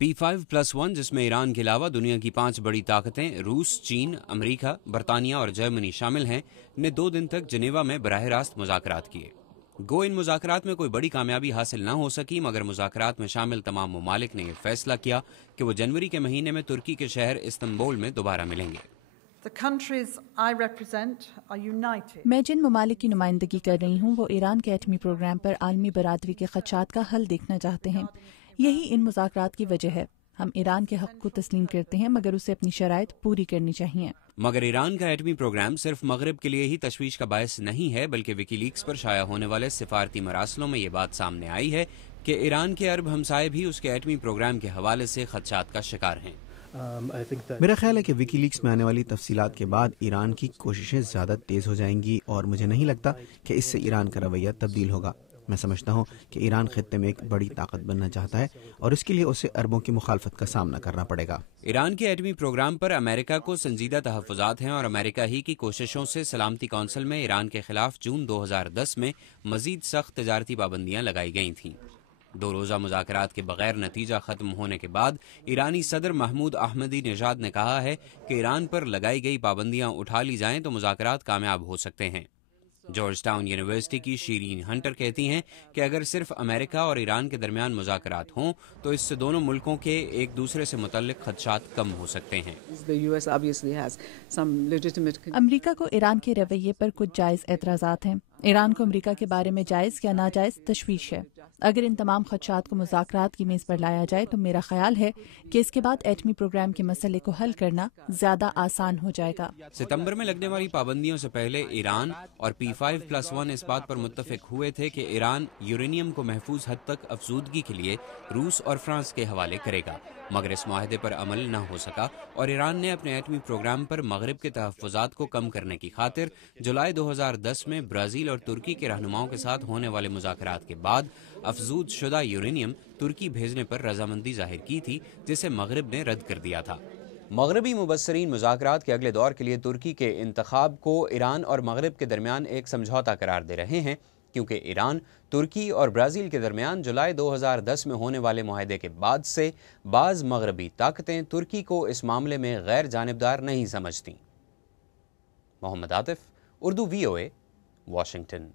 P5+1, जिसमें Iran के अलावा दुनिया की 5 बड़ी ताकतें रूस, चीन, अमेरिका, बरतानिया और जर्मनी शामिल हैं, ने 2 दिन तक जिनेवा में बराह रास्त मुज़ाकरात किए। इन मुज़ाकरात में कोई बड़ी कामयाबी हासिल न हो सकी, मगर मुज़ाकरात में शामिल तमाम ममालिक ने यह फैसला किया कि वो जनवरी के महीने में तुर्की के शहर इस्तांबुल में दोबारा मिलेंगे। मैं जिन ममालिक की नुमाइंदगी कर रही हूँ वो ईरान के एटमी प्रोग्राम पर आलमी बरादरी के खदशात का हल देखना चाहते हैं। यही इन मुज़ाकरात की वजह है। हम ईरान के हक़ को तस्लीम करते हैं, मगर उसे अपनी शराइत पूरी करनी चाहिए। मगर ईरान का एटमी प्रोग्राम सिर्फ मगरिब के लिए ही तशवीश का बायस नहीं है, बल्कि विकीलीक्स पर शाया होने वाले सिफारती मरासलों में ये बात सामने आई है कि ईरान के अरब हमसाए भी उसके एटमी प्रोग्राम के हवाले से खदशात का शिकार हैं। मेरा ख्याल है कि विकीलीक्स में आने वाली तफसीलात के बाद ईरान की कोशिशें ज़्यादा तेज़ हो जाएंगी और मुझे नहीं लगता कि इससे ईरान का रवैया तब्दील होगा। मैं समझता हूँ कि ईरान खित्ते में एक बड़ी ताकत बनना चाहता है और इसके लिए उसे अरबों की मुखालफत का सामना करना पड़ेगा। ईरान के एटमी प्रोग्राम पर अमेरिका को संजीदा तहफ़्फ़ुज़ात हैं और अमेरिका ही की कोशिशों से सलामती कौंसिल में ईरान के खिलाफ जून 2010 में मज़ीद सख्त तजारती पाबंदियाँ लगाई गई थीं। 2 रोज़ा मुज़ाकरात के बगैर नतीजा ख़त्म होने के बाद ईरानी सदर महमूद अहमदी निजाद ने कहा है कि ईरान पर लगाई गई पाबंदियाँ उठा ली जाएं तो मुज़ाकरात कामयाब हो सकते हैं। जॉर्ज टाउन यूनिवर्सिटी की शीरीन हंटर कहती हैं कि अगर सिर्फ अमेरिका और ईरान के दरमियान मुज़ाकरात हों तो इससे दोनों मुल्कों के एक दूसरे से मुतल्लिक खदशात कम हो सकते हैं। अमेरिका को ईरान के रवैये पर कुछ जायज़ एतराज़ात हैं। ईरान को अमेरिका के बारे में जायज़ या नाजायज़ तशवीश है। अगर इन तमाम खदशात को मुज़ाकरात की मेज़ पर लाया जाए तो मेरा ख्याल है कि इसके बाद एटमी प्रोग्राम के मसले को हल करना ज़्यादा आसान हो जाएगा। सितंबर में लगने वाली पाबंदियों से पहले ईरान और P5+1 इस बात पर मुत्तफिक हुए थे कि ईरान यूरेनियम को महफूज हद तक अफजूदगी के लिए रूस और फ्रांस के हवाले करेगा, मगर इस मुआहदे पर अमल न हो सका और ईरान ने अपने एटमी प्रोग्राम पर मगरिब के तहफ़्फ़ुज़ात को कम करने की खातिर जुलाई 2010 में ब्राज़ील और तुर्की के रहनुमाओं के साथ होने वाले मुज़ाकरात के बाद अफजूद शुदा यूरेनियम तुर्की भेजने पर रजामंदी जाहिर की थी, जिसे मगरिब ने रद्द कर दिया था। मगरबी मुबस्सरीन मुज़ाकरात के अगले दौर के लिए तुर्की के इंतखाब को ईरान और मगरिब के दरमियान एक समझौता करार दे रहे हैं, क्योंकि ईरान, तुर्की और ब्राज़ील के दरमियान जुलाई 2010 में होने वाले मुआहदे के बाद से बाज़ मगरबी ताकतें तुर्की को इस मामले में गैर जानिबदार नहीं समझती। Mohammad Atif, Urdu VOA, Washington.